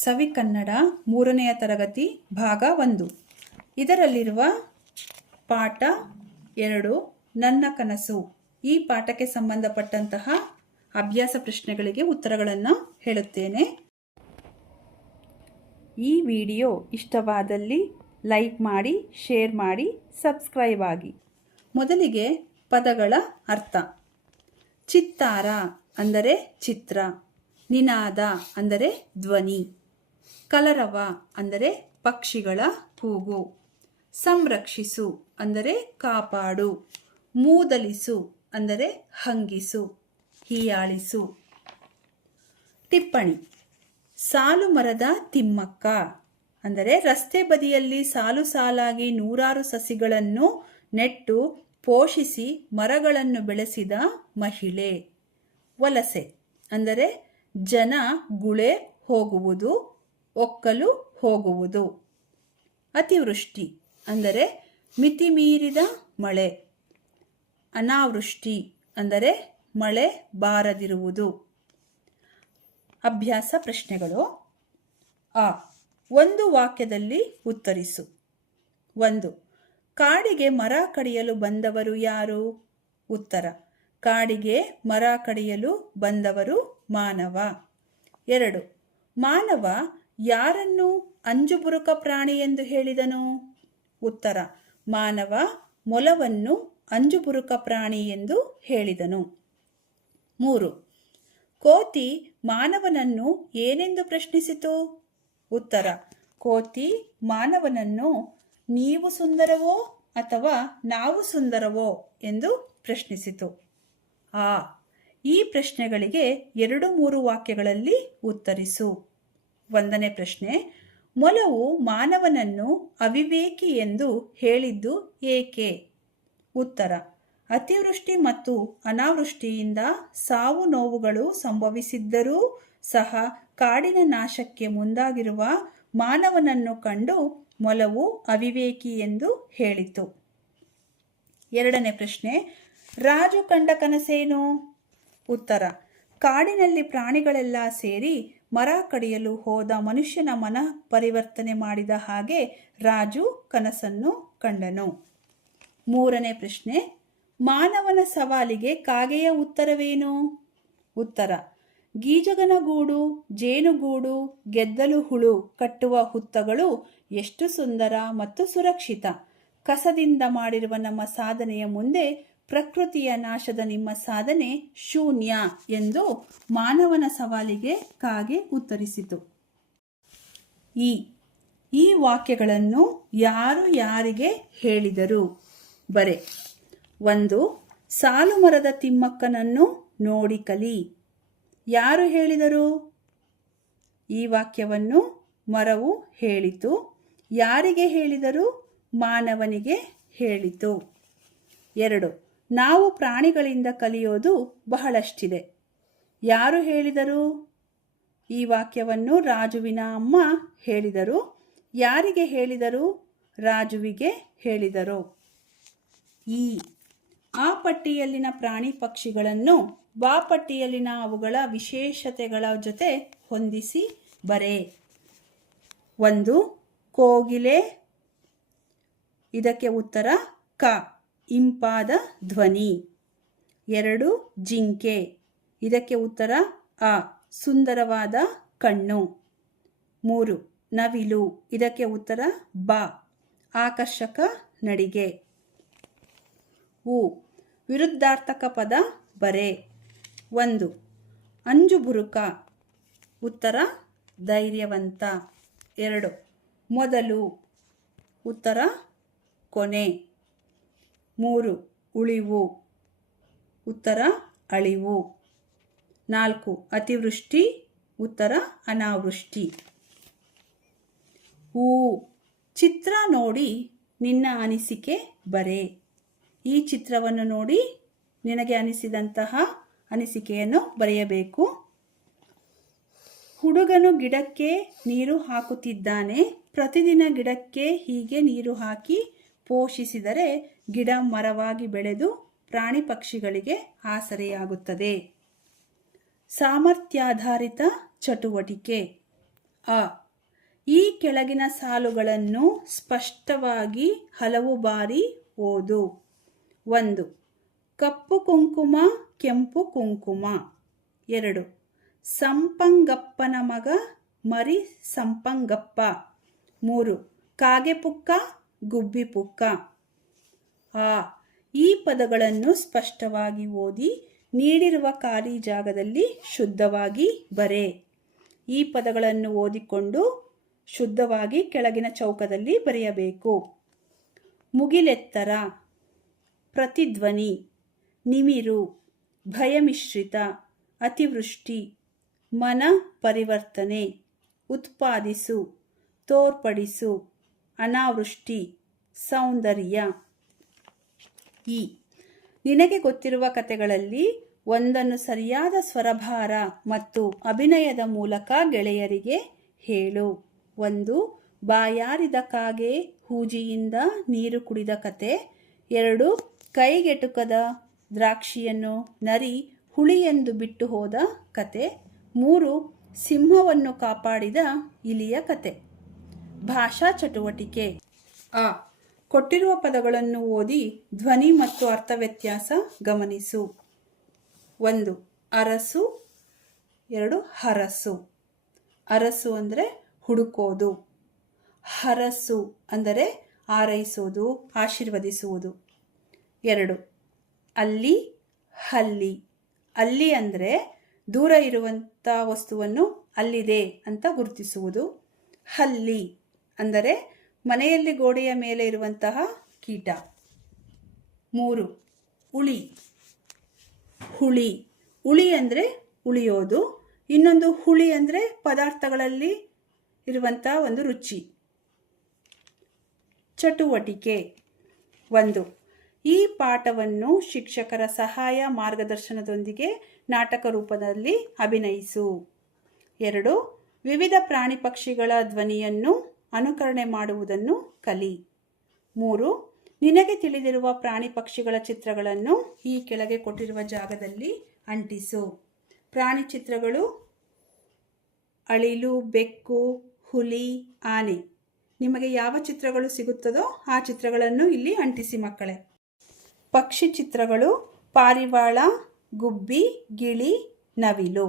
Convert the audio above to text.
ಸವಿಕನ್ನಡ 3ನೆಯ ತರಗತಿ ಭಾಗ 1. ಇದರಲ್ಲಿರುವ ಪಾಠ 2 ನನ್ನ ಕನಸು. ಈ ಪಾಠಕ್ಕೆ ಸಂಬಂಧಪಟ್ಟಂತಹ ಅಭ್ಯಾಸ ಪ್ರಶ್ನೆಗಳಿಗೆ ಉತ್ತರಗಳನ್ನು ಹೇಳುತ್ತೇನೆ. ಈ ವಿಡಿಯೋ ಇಷ್ಟವಾದಲ್ಲಿ ಲೈಕ್ ಮಾಡಿ, ಶೇರ್ ಮಾಡಿ, ಸಬ್ಸ್ಕ್ರೈಬ್ ಆಗಿ. ಮೊದಲಿಗೆ ಪದಗಳ ಅರ್ಥ. ಚಿತ್ತಾರ ಅಂದರೆ ಚಿತ್ರ, ನಿನಾದ ಅಂದರೆ ಧ್ವನಿ, ಕಲರವ ಅಂದರೆ ಪಕ್ಷಿಗಳ ಕೂಗು, ಸಂರಕ್ಷಿಸು ಅಂದರೆ ಕಾಪಾಡು, ಮೂದಲಿಸು ಅಂದರೆ ಹಂಗಿಸು, ಹೀಯಾಳಿಸು. ಟಿಪ್ಪಣಿ. ಸಾಲು ಮರದ ತಿಮ್ಮಕ್ಕ ಅಂದರೆ ರಸ್ತೆ ಬದಿಯಲ್ಲಿ ಸಾಲು ಸಾಲಾಗಿ ನೂರಾರು ಸಸಿಗಳನ್ನು ನೆಟ್ಟು ಪೋಷಿಸಿ ಮರಗಳನ್ನು ಬೆಳೆಸಿದ ಮಹಿಳೆ. ವಲಸೆ ಅಂದರೆ ಜನ ಗುಳೆ ಹೋಗುವುದು, ಒಕ್ಕಲು ಹೋಗುವುದು. ಅತಿವೃಷ್ಟಿ ಅಂದರೆ ಮಿತಿಮೀರಿದ ಮಳೆ. ಅನಾವೃಷ್ಟಿ ಅಂದರೆ ಮಳೆ ಬಾರದಿರುವುದು. ಅಭ್ಯಾಸ ಪ್ರಶ್ನೆಗಳು. ಒಂದು ವಾಕ್ಯದಲ್ಲಿ ಉತ್ತರಿಸು. 1. ಕಾಡಿಗೆ ಮರ ಕಡಿಯಲು ಬಂದವರು ಯಾರು? ಉತ್ತರ: ಕಾಡಿಗೆ ಮರ ಕಡಿಯಲು ಬಂದವರು ಮಾನವ. 2. ಮಾನವ ಯಾರನ್ನು ಅಂಜುಬುರುಕ ಪ್ರಾಣಿ ಎಂದು ಹೇಳಿದನು? ಉತ್ತರ: ಮಾನವ ಮೊಲವನ್ನು ಅಂಜುಬುರುಕ ಪ್ರಾಣಿ ಎಂದು ಹೇಳಿದನು. 3. ಕೋತಿ ಮಾನವನನ್ನು ಏನೆಂದು ಪ್ರಶ್ನಿಸಿತು? ಉತ್ತರ: ಕೋತಿ ಮಾನವನನ್ನು ನೀವು ಸುಂದರವೋ ಅಥವಾ ನಾವು ಸುಂದರವೋ ಎಂದು ಪ್ರಶ್ನಿಸಿತು. ಈ ಪ್ರಶ್ನೆಗಳಿಗೆ 2-3 ವಾಕ್ಯಗಳಲ್ಲಿ ಉತ್ತರಿಸು. 1ನೇ ಪ್ರಶ್ನೆ. ಮೊಲವು ಮಾನವನನ್ನು ಅವಿವೇಕಿ ಎಂದು ಹೇಳಿದ್ದು ಏಕೆ? ಉತ್ತರ: ಅತಿವೃಷ್ಟಿ ಮತ್ತು ಅನಾವೃಷ್ಟಿಯಿಂದ ಸಾವು ನೋವುಗಳು ಸಂಭವಿಸಿದ್ದರೂ ಸಹ ಕಾಡಿನ ನಾಶಕ್ಕೆ ಮುಂದಾಗಿರುವ ಮಾನವನನ್ನು ಕಂಡು ಮೊಲವು ಅವಿವೇಕಿ ಎಂದು ಹೇಳಿತು. 2ನೇ ಪ್ರಶ್ನೆ. ರಾಜು ಕಂಡ ಕನಸೇನು? ಉತ್ತರ: ಕಾಡಿನಲ್ಲಿ ಪ್ರಾಣಿಗಳೆಲ್ಲ ಸೇರಿ ಮರ ಕಡಿಯಲು ಹೋದ ಮನುಷ್ಯನ ಮನ ಪರಿವರ್ತನೆ ಮಾಡಿದ ಹಾಗೆ ರಾಜು ಕನಸನ್ನು ಕಂಡನು. 3ನೇ ಪ್ರಶ್ನೆ. ಮಾನವನ ಸವಾಲಿಗೆ ಕಾಗೆಯ ಉತ್ತರವೇನು? ಉತ್ತರ: ಗೀಜಗನ ಗೂಡು, ಜೇನುಗೂಡು, ಗೆದ್ದಲು ಹುಳು ಕಟ್ಟುವ ಹುತ್ತಗಳು ಎಷ್ಟು ಸುಂದರ ಮತ್ತು ಸುರಕ್ಷಿತ. ಕಸದಿಂದ ಮಾಡಿರುವ ನಮ್ಮ ಸಾಧನೆಯ ಮುಂದೆ ಪ್ರಕೃತಿಯ ನಾಶದ ನಿಮ್ಮ ಸಾಧನೆ ಶೂನ್ಯ ಎಂದು ಮಾನವನ ಸವಾಲಿಗೆ ಕಾಗೆ ಉತ್ತರಿಸಿತು. ಈ ವಾಕ್ಯಗಳನ್ನು ಯಾರು ಯಾರಿಗೆ ಹೇಳಿದರು? ಬರೆ. 1. ಸಾಲು ಮರದ ತಿಮ್ಮಕ್ಕನನ್ನು ನೋಡಿ ಕಲಿ. ಯಾರು ಹೇಳಿದರು? ಈ ವಾಕ್ಯವನ್ನು ಮರವು ಹೇಳಿತು. ಯಾರಿಗೆ ಹೇಳಿದರು? ಮಾನವನಿಗೆ ಹೇಳಿತು. 2. ನಾವು ಪ್ರಾಣಿಗಳಿಂದ ಕಲಿಯೋದು ಬಹಳಷ್ಟಿದೆ. ಯಾರು ಹೇಳಿದರು? ಈ ವಾಕ್ಯವನ್ನು ರಾಜುವಿನ ಅಮ್ಮ ಹೇಳಿದರು. ಯಾರಿಗೆ ಹೇಳಿದರು? ರಾಜುವಿಗೆ ಹೇಳಿದರು. ಆ ಪಟ್ಟಿಯಲ್ಲಿನ ಪ್ರಾಣಿ ಪಕ್ಷಿಗಳನ್ನು ಬಾ ಪಟ್ಟಿಯಲ್ಲಿನ ಅವುಗಳ ವಿಶೇಷತೆಗಳ ಜೊತೆ ಹೊಂದಿಸಿ ಬರೆ. 1. ಕೋಗಿಲೆ. ಇದಕ್ಕೆ ಉತ್ತರ ಕ, ಇಂಪಾದ ಧ್ವನಿ. 2. ಜಿಂಕೆ. ಇದಕ್ಕೆ ಉತ್ತರ ಅ, ಸುಂದರವಾದ ಕಣ್ಣು. 3. ನವಿಲು. ಇದಕ್ಕೆ ಉತ್ತರ ಬ, ಆಕರ್ಷಕ ನಡಿಗೆ. ವಿರುದ್ಧಾರ್ಥಕ ಪದ ಬರೆ. 1. ಅಂಜುಬುರುಕ. ಉತ್ತರ ಧೈರ್ಯವಂತ. 2. ಮೊದಲು. ಉತ್ತರ ಕೊನೆ. 3. ಉಳಿವು. ಉತ್ತರ ಅಳಿವು. 4. ಅತಿವೃಷ್ಟಿ. ಉತ್ತರ ಅನಾವೃಷ್ಟಿ. ಚಿತ್ರ ನೋಡಿ ನಿನ್ನ ಅನಿಸಿಕೆ ಬರೆ. ಈ ಚಿತ್ರವನ್ನು ನೋಡಿ ನಿನಗೆ ಅನಿಸಿದಂತಹ ಅನಿಸಿಕೆಯನ್ನು ಬರೆಯಬೇಕು. ಹುಡುಗನು ಗಿಡಕ್ಕೆ ನೀರು ಹಾಕುತ್ತಿದ್ದಾನೆ. ಪ್ರತಿದಿನ ಗಿಡಕ್ಕೆ ಹೀಗೆ ನೀರು ಹಾಕಿ ಪೋಷಿಸಿದರೆ ಗಿಡ ಮರವಾಗಿ ಬೆಳೆದು ಪ್ರಾಣಿ ಪಕ್ಷಿಗಳಿಗೆ ಆಸರೆಯಾಗುತ್ತದೆ. ಸಾಮರ್ಥ್ಯಾಧಾರಿತ ಚಟುವಟಿಕೆ. ಅ. ಈ ಕೆಳಗಿನ ಸಾಲುಗಳನ್ನು ಸ್ಪಷ್ಟವಾಗಿ ಹಲವು ಬಾರಿ ಓದು. 1. ಕಪ್ಪು ಕುಂಕುಮ ಕೆಂಪು ಕುಂಕುಮ. 2. ಸಂಪಂಗಪ್ಪನ ಮಗ ಮರಿ ಸಂಪಂಗಪ್ಪ. 3. ಕಾಗೆ ಪುಕ್ಕ ಗುಬ್ಬಿ ಪುಕ್ಕ. ಆ. ಈ ಪದಗಳನ್ನು ಸ್ಪಷ್ಟವಾಗಿ ಓದಿ ನೀಡಿರುವ ಖಾಲಿ ಜಾಗದಲ್ಲಿ ಶುದ್ಧವಾಗಿ ಬರೆ. ಈ ಪದಗಳನ್ನು ಓದಿಕೊಂಡು ಶುದ್ಧವಾಗಿ ಕೆಳಗಿನ ಚೌಕದಲ್ಲಿ ಬರೆಯಬೇಕು. ಮುಗಿಲೆತ್ತರ, ಪ್ರತಿಧ್ವನಿ, ನಿಮಿರು, ಭಯಮಿಶ್ರಿತ, ಅತಿವೃಷ್ಟಿ, ಮನ ಪರಿವರ್ತನೆ, ಉತ್ಪಾದಿಸು, ತೋರ್ಪಡಿಸು, ಅನಾವೃಷ್ಟಿ, ಸೌಂದರ್ಯ. ಈ. ನಿನಗೆ ಗೊತ್ತಿರುವ ಕಥೆಗಳಲ್ಲಿ ಒಂದನ್ನು ಸರಿಯಾದ ಸ್ವರಭಾರ ಮತ್ತು ಅಭಿನಯದ ಮೂಲಕ ಗೆಳೆಯರಿಗೆ ಹೇಳು. 1. ಬಾಯಾರಿದ ಕಾಗೆ ಹೂಜಿಯಿಂದ ನೀರು ಕುಡಿದ ಕತೆ. 2. ಕೈಗೆಟುಕದ ದ್ರಾಕ್ಷಿಯನ್ನು ನರಿ ಹುಳಿಯೆಂದು ಬಿಟ್ಟು ಹೋದ ಕತೆ. 3. ಸಿಂಹವನ್ನು ಕಾಪಾಡಿದ ಇಲಿಯ ಕತೆ. ಭಾಷಾ ಚಟುವಟಿಕೆ. ಅ. ಕೊಟ್ಟಿರುವ ಪದಗಳನ್ನು ಓದಿ ಧ್ವನಿ ಮತ್ತು ಅರ್ಥ ವ್ಯತ್ಯಾಸ ಗಮನಿಸು. 1. ಅರಸು. 2. ಹರಸು. ಅರಸು ಅಂದರೆ ಹುಡುಕೋದು. ಹರಸು ಅಂದರೆ ಆರೈಸೋದು, ಆಶೀರ್ವದಿಸುವುದು. 2. ಅಲ್ಲಿ, ಹಲ್ಲಿ. ಅಲ್ಲಿ ಅಂದರೆ ದೂರ ಇರುವಂಥ ವಸ್ತುವನ್ನು ಅಲ್ಲಿದೆ ಅಂತ ಗುರುತಿಸುವುದು. ಹಲ್ಲಿ ಅಂದರೆ ಮನೆಯಲ್ಲಿ ಗೋಡೆಯ ಮೇಲೆ ಇರುವಂತಹ ಕೀಟ. 3. ಉಳಿ. ಹುಳಿ. ಉಳಿ ಅಂದರೆ ಉಳಿಯೋದು. ಇನ್ನೊಂದು ಹುಳಿ ಅಂದರೆ ಪದಾರ್ಥಗಳಲ್ಲಿ ಇರುವಂಥ ಒಂದು ರುಚಿ. ಚಟುವಟಿಕೆ. 1. ಈ ಪಾಠವನ್ನು ಶಿಕ್ಷಕರ ಸಹಾಯ ಮಾರ್ಗದರ್ಶನದೊಂದಿಗೆ ನಾಟಕ ರೂಪದಲ್ಲಿ ಅಭಿನಯಿಸು. 2. ವಿವಿಧ ಪ್ರಾಣಿ ಪಕ್ಷಿಗಳ ಧ್ವನಿಯನ್ನು ಅನುಕರಣೆ ಮಾಡುವುದನ್ನು ಕಲಿ. 3. ನಿನಗೆ ತಿಳಿದಿರುವ ಪ್ರಾಣಿ ಪಕ್ಷಿಗಳ ಚಿತ್ರಗಳನ್ನು ಈ ಕೆಳಗೆ ಕೊಟ್ಟಿರುವ ಜಾಗದಲ್ಲಿ ಅಂಟಿಸು. ಪ್ರಾಣಿ ಚಿತ್ರಗಳು ಅಳಿಲು, ಬೆಕ್ಕು, ಹುಲಿ, ಆನೆ. ನಿಮಗೆ ಯಾವ ಚಿತ್ರಗಳು ಸಿಗುತ್ತದೋ ಆ ಚಿತ್ರಗಳನ್ನು ಇಲ್ಲಿ ಅಂಟಿಸಿ ಮಕ್ಕಳೇ. ಪಕ್ಷಿ ಚಿತ್ರಗಳು ಪಾರಿವಾಳ, ಗುಬ್ಬಿ, ಗಿಳಿ, ನವಿಲು.